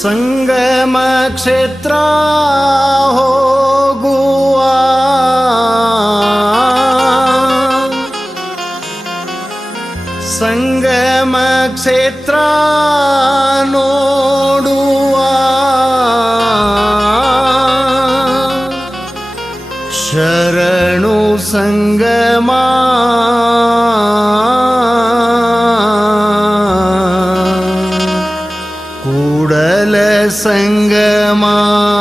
सङ्गमक्षेत्रा हो गुआ सङ्गमक्षेत्र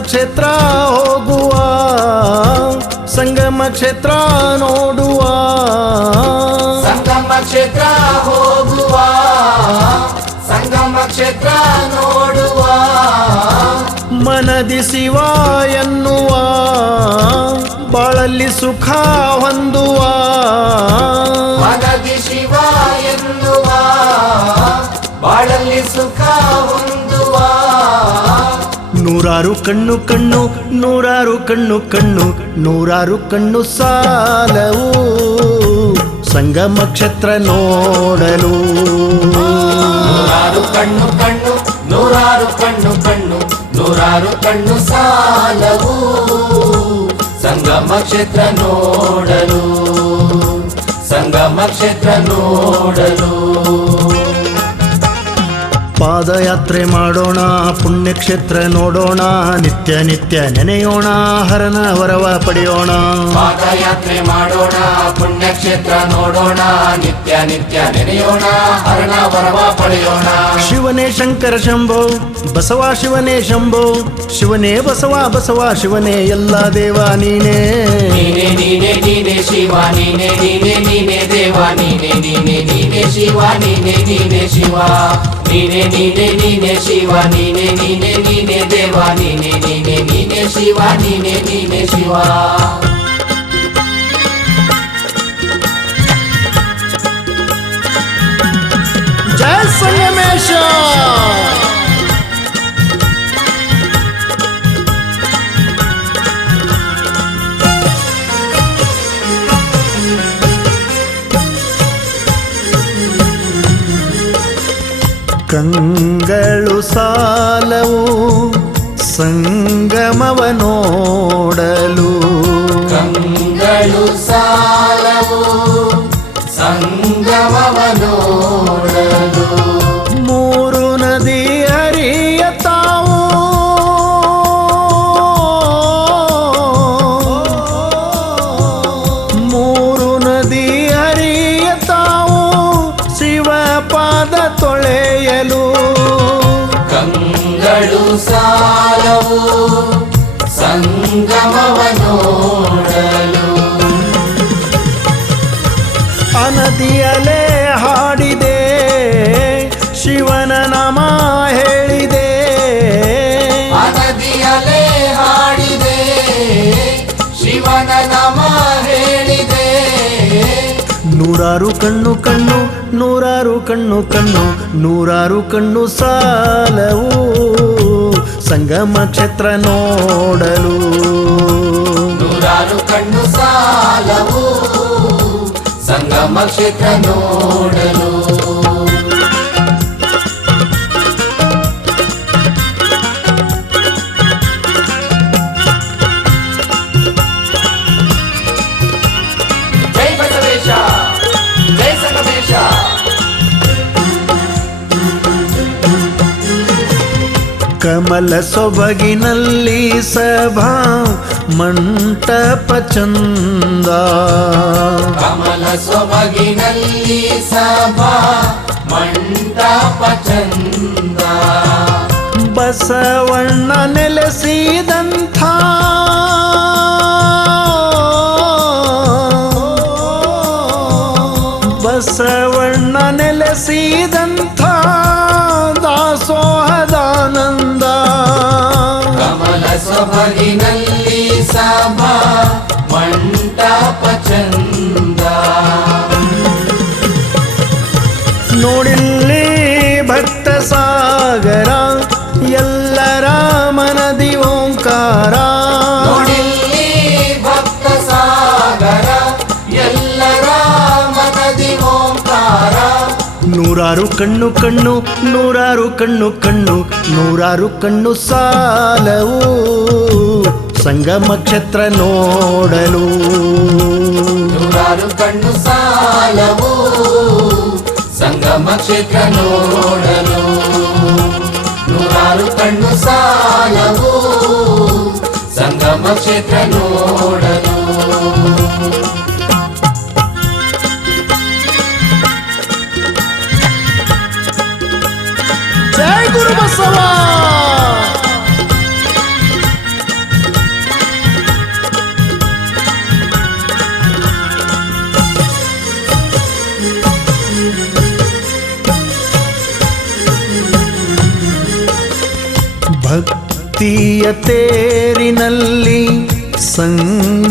ಕ್ಷೇತ್ರ ಹೋಗುವ ಸಂಗಮ ಕ್ಷೇತ್ರ ನೋಡುವ. ಸಂಗಮ ಕ್ಷೇತ್ರ ಹೋಗುವ ಸಂಗಮ ಕ್ಷೇತ್ರ ನೋಡುವ. ಮನದಿ ಶಿವ ಎನ್ನುವ ಬಾಳಲ್ಲಿ ಸುಖ ಹೊಂದುವ. ಮನದಿ ಶಿವ ಎನ್ನುವ ಬಾಳಲ್ಲಿ ಸುಖ ಹೊಂದುವ. ನೂರಾರು ಕಣ್ಣು ಕಣ್ಣು, ನೂರಾರು ಕಣ್ಣು ಕಣ್ಣು, ನೂರಾರು ಕಣ್ಣು ಸಾಲವು. ಸಂಗಮ ಕ್ಷೇತ್ರ ನೋಡಲು. ನೂರಾರು ಕಣ್ಣು ಕಣ್ಣು, ನೂರಾರು ಕಣ್ಣು ಕಣ್ಣು, ನೂರಾರು ಕಣ್ಣು ಸಾಲವು. ಸಂಗಮ ಕ್ಷೇತ್ರ ನೋಡಲು, ಸಂಗಮ ಕ್ಷೇತ್ರ ನೋಡಲು. ಪಾದಯಾತ್ರೆ ಮಾಡೋಣ ಪುಣ್ಯಕ್ಷೇತ್ರ ನೋಡೋಣ ನಿತ್ಯ ನಿತ್ಯ ನೆನೆಯೋಣ ಹರನ ವರವ ಪಡೆಯೋಣ. ಪಾದಯಾತ್ರೆ ಮಾಡೋಣ ಪುಣ್ಯಕ್ಷೇತ್ರ ನೋಡೋಣ ನಿತ್ಯ ನಿತ್ಯ ನೆನೆಯೋಣ ಹರನ ವರವ ಪಡೆಯೋಣ. ಶಿವನೇ ಶಂಕರ ಶಂಭೋ ಬಸವ ಶಿವನೇ ಶಂಭೋ ಶಿವನೇ ಬಸವ ಬಸವ ಶಿವನೇ ಎಲ್ಲ ದೇವ ನೀನೇ. ನೀನೆ ನೀನೆ ನೀನೆ ಶಿವ ನೀನೆ ನೀನೆ ನೀನೆ ದೇವ ನೀನೆ ನೀನೆ ನೀನೆ ಶಿವ ನೀನೆ ನೀನೆ ಶಿವ ನೀನೆ ನೀನೆ ನೀನೆ ಶಿವ ನೀನೆ ನೀನೆ ನೀನೆ ದೇವ ನೀನೆ ನೀನೆ ನೀನೆ ಶಿವ ನೀನೆ ನೀನೆ ಶಿವ ಜಯ ಸಂಗಮೇಶ ಕಂಗಳು ಸಾಲವು ಸಂಗಮವ ನೋಡಲು ಕಂಗಳು ಸಾಲವು ಸಂಗಮವ ನೋಡಲು ಅನದಿಯಲೇ ನೂರಾರು ಕಣ್ಣು ಕಣ್ಣು ನೂರಾರು ಕಣ್ಣು ಕಣ್ಣು ನೂರಾರು ಕಣ್ಣು ಸಾಲವು ಸಂಗಮ ಕ್ಷೇತ್ರ ನೋಡಲು ನೂರಾರು ಕಣ್ಣು ಸಾಲವು ಸಂಗಮ ಕ್ಷೇತ್ರ ನೋಡಲು ಕಮಲ ಸೊಬಗಿನಲ್ಲಿ ಸಭಾ ಮಂಟಪ ಚಂದ. ಕಮಲ ಸೊಬಗಿನಲ್ಲಿ ಸಭಾ ಮಂಟಪ ಚಂದ. ಬಸವಣ್ಣ ನೆಲೆಸಿದಂಥ ಬಸವಣ್ಣ ನೆಲೆಸಿದಂಥ ಕಮಲ ಸೊಬಗಿನಲ್ಲಿ ಸಭಾ ಮಂಟಪ ಚಂದ ನೋಡಿಲ್ಲಿ ಭಕ್ತ ಸಾಗರ ಎಲ್ಲರ ಮನದಿ ಓಂಕಾರ ನೂರಾರು ಕಣ್ಣು ಕಣ್ಣು ನೂರಾರು ಕಣ್ಣು ಕಣ್ಣು ನೂರಾರು ಕಣ್ಣು ಸಾಲವು ಸಂಗಮ ಕ್ಷೇತ್ರ ನೋಡಲು ನೂರಾರು ಕಣ್ಣು ಸಾಲವು ಸಂಗಮ ಕ್ಷೇತ್ರ ನೋಡಲು ನೂರಾರು ಕಣ್ಣು ಸಾಲವು ಸಂಗಮ ಕ್ಷೇತ್ರ ನೋಡಲು ಬಸವ ಭಕ್ತಿಯ ತೇರಿನಲ್ಲಿ ಸಂಗಮನಲಿತಾನ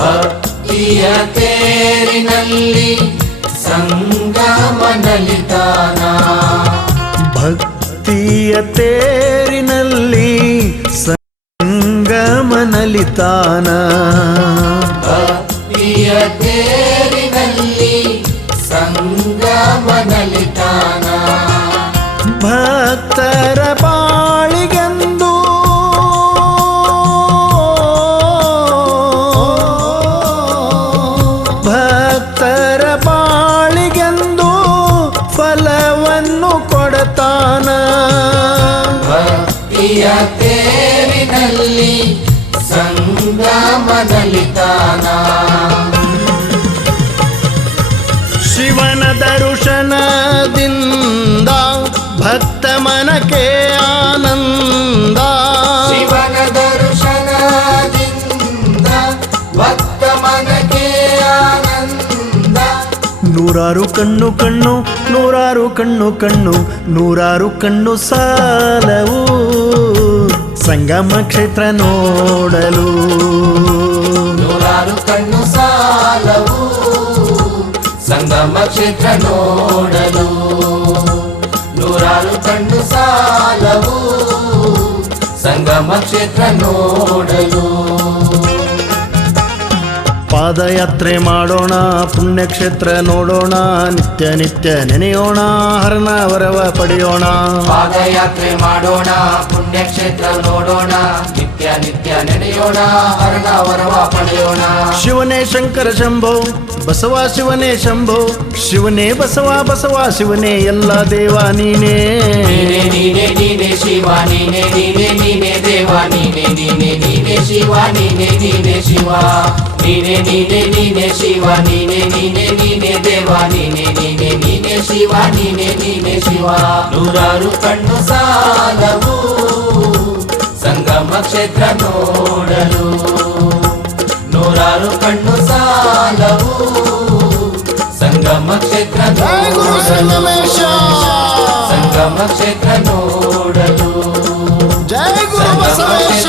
ಭಕ್ತಿಯ ತೇರಿನಲ್ಲಿ ಸಂಗಮನಲಿ తీయ తేరినల్లి సంగమనలితాನ తీయ తేరినల్లి సంగమనలి ಕೊಡತಾನ ಭಕ್ತಿಯ ತೇರಿನಲ್ಲಿ ಸಂಗಮನಲಿ ತಾನ. ಶಿವನ ದರ್ಶನದಿಂದ ಭಕ್ತ ಮನಕ್ಕೆ ಆನಂದ. ನೂರಾರು ಕಣ್ಣು ಕಣ್ಣು ನೂರಾರು ಕಣ್ಣು ಕಣ್ಣು ನೂರಾರು ಕಣ್ಣು ಸಾಲವು ಸಂಗಮ ಕ್ಷೇತ್ರ ನೋಡಲು ನೂರಾರು ಕಣ್ಣು ಸಾಲವು ಸಂಗಮ ಕ್ಷೇತ್ರ ನೋಡಲು ನೂರಾರು ಕಣ್ಣು ಸಾಲವು ಸಂಗಮ ಕ್ಷೇತ್ರ ನೋಡಲು ಪಾದಯಾತ್ರೆ ಮಾಡೋಣ ಪುಣ್ಯಕ್ಷೇತ್ರ ನೋಡೋಣ ನಿತ್ಯ ನಿತ್ಯ ನೆನೆಯೋಣ ಹರನ ವರವ ಪಡೆಯೋಣ. ಪಾದಯಾತ್ರೆ ಮಾಡೋಣ ಪುಣ್ಯಕ್ಷೇತ್ರ ನೋಡೋಣ ನಿತ್ಯ ನಿತ್ಯ ನೆನೆಯೋಣ ಹರಣ ವರವ ಪಡೆಯೋಣ. ಶಿವನೇ ಶಂಕರ ಶಂಭೋ ಬಸವ ಶಿವನೇ ಶಂಭೋ, ಶಿವನೇ ಬಸವ ಬಸವ ಶಿವನೇ ಎಲ್ಲ ದೇವ ನೀನೇ. ನೀನೆ ಶಿವ ಶಿವ ಶಿವ. ನೂರಾರು ಕಣ್ಣು ಸಾಲವು, ಸಂಗಮ ಕ್ಷೇತ್ರ ನೋಡಲು. ನೂರಾರು ಕಣ್ಣು కాలవు సంగమ క్షేత్ర సంగమ క్షేత్ర నోడలు. జయ గురు బసవేశ.